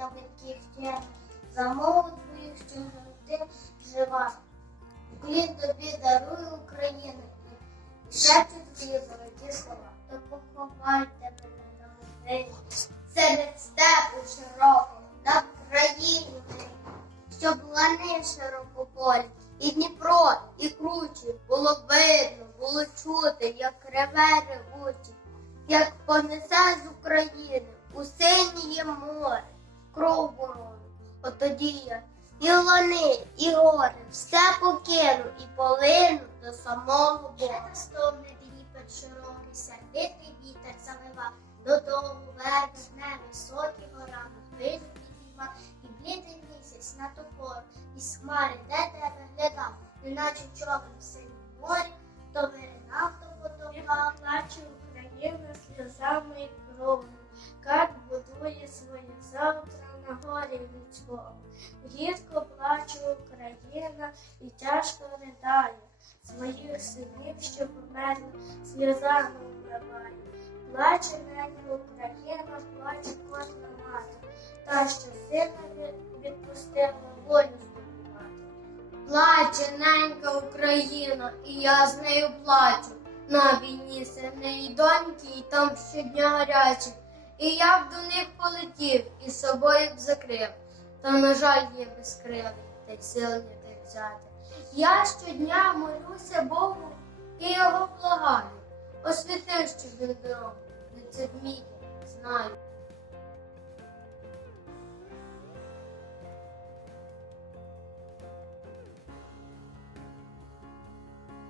на батьківщину, за мову твою, що завжди жива. Уклін тобі дарує Україну і шепчу твої золоті слова. То поховайте мене на Україні, серед степу широкого, над країною, щоб лани широкополі, і Дніпро, і кручі. Було видно, було чути, як реве ревучі, як понесе з України у синє море, кров борону. От тоді я і лани, і гори, все покину і полину до самого Бога. Стовне Дніпер широкий, сердитий вітер завива, додолу верне високі гора, на хвилю підійма, і блідий місяць на топор, із хмари, де тебе глядав, неначе човен в горі людському. Плаче Україна і тяжко ридає, своїх синів, що померли, сльозами вмиває. Плаче ненька Україна, плаче кожна мати, та що сина відпустила волю здобувати. Плаче ненька Україна, і я з нею плачу. На війні сини і доньки, і там щодня гарячі. І я б до них полетів собою б закрив. Та, на жаль, є безкривий, та й сил не тих взяти. Я щодня молюся Богу і його благаю. Освіти, щоб він дорогу, не це вміє, знаю.